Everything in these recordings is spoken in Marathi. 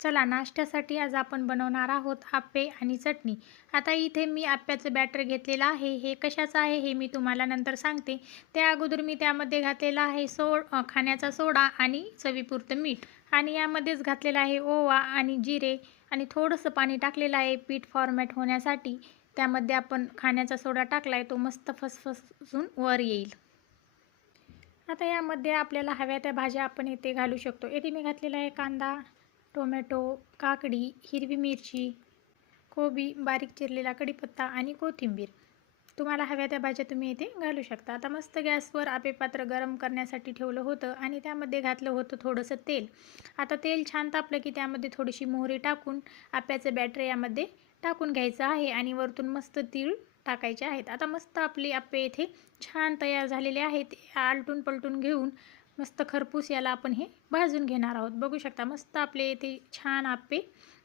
चला नाश्त्यासाठी आज आपण बनवणार आहोत आप्पे आणि चटणी। आता इथे मी आप्याचं बॅटर घेतलेलं आहे। हे कशाचं आहे हे मी तुम्हाला नंतर सांगते। त्या अगोदर मी त्यामध्ये घातलेला आहे खाण्याचा सोडा आणि चवीपुरतं मीठ आणि यामध्येच घातलेला आहे ओवा आणि जिरे आणि थोडंसं पाणी टाकलेलं आहे पीठ फॉर्मॅट होण्यासाठी। त्यामध्ये आपण खाण्याचा सोडा टाकलाय तो मस्त फसफसून वर येईल। आता यामध्ये आपल्याला हव्या त्या भाज्या आपण इथे घालू शकतो। इथे मी घातलेला आहे कांदा, टोमॅटो, काकडी, हिरवी मिरची, कोबी, बारीक चिरलेला कढीपत्ता आणि कोथिंबीर। तुम्हाला हव्या त्या भाज्या तुम्ही इथे घालू शकता। आता मस्त गॅसवर आप्पे पात्र गरम करण्यासाठी ठेवलं होतं आणि त्यामध्ये घातलं होतं थोडंसं तेल। आता तेल छान तापलं की त्यामध्ये थोडीशी मोहरी टाकून आप्याचं बॅटर यामध्ये टाकून घ्यायचं आहे आणि वरतून मस्त तीळ टाकायचे आहेत। आता मस्त आपले आप्पे इथे छान तयार झालेले आहेत। आलटून पलटून घेऊन मस्त खरपूस याला आपण हे भाजून घेणार आहोत। बघू शकता मस्त आपले इथे छान आप्पे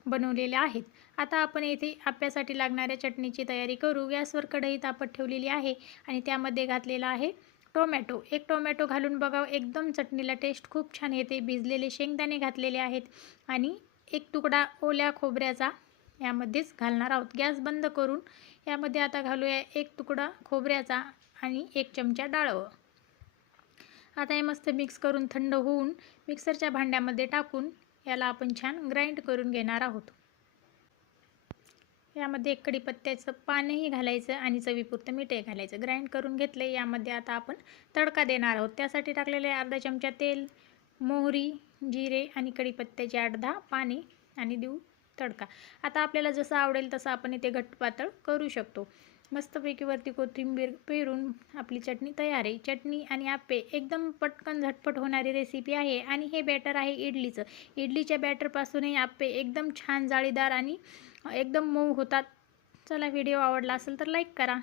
बनवलेले आहेत। आता आपण इथे आप्यासाठी लागणाऱ्या चटणीची तयारी करू। गॅसवर कढई तापत ठेवलेली आहे आणि त्यामध्ये घातलेला आहे टोमॅटो। एक टोमॅटो घालून बघा, एकदम चटणीला टेस्ट खूप छान येते। भिजलेले शेंगदाणे घातलेले आहेत आणि एक तुकडा ओल्या खोबऱ्याचा यामध्येच घालणार आहोत। गॅस बंद करून यामध्ये आता घालूया एक तुकडा खोबऱ्याचा आणि 1 चमचा डाळव। आता हे मस्त मिक्स करून थंड होऊन मिक्सरच्या भांड्यामध्ये टाकून याला आपण छान ग्राइंड करून घेणार आहोत। यामध्ये एक कढीपत्त्याचं पानही घालायचं आणि चवीपुरतं मीठही घालायचं। ग्राइंड करून घेतले। यामध्ये आता आपण तडका देणार आहोत। त्यासाठी टाकलेले अर्धा चमचा तेल, मोहरी, जिरे आणि कढीपत्त्याचे 8-10 पाने आणि देऊ तडका। आता आपल्याला जसं आवडेल तसं आपण इथे घट्ट पातळ करू शकतो। मस्तपैकी वरती कोथिंबीर पेरून आपली चटणी तयार आहे। चटणी आणि आप्पे एकदम पटकन झटपट होणारी रेसिपी आहे आणि हे बॅटर आहे इडलीचं। इडलीच्या बॅटरपासूनही आप्पे एकदम छान जाळीदार आणि एकदम मऊ होतात। चला व्हिडिओ आवडला असेल तर लाईक करा।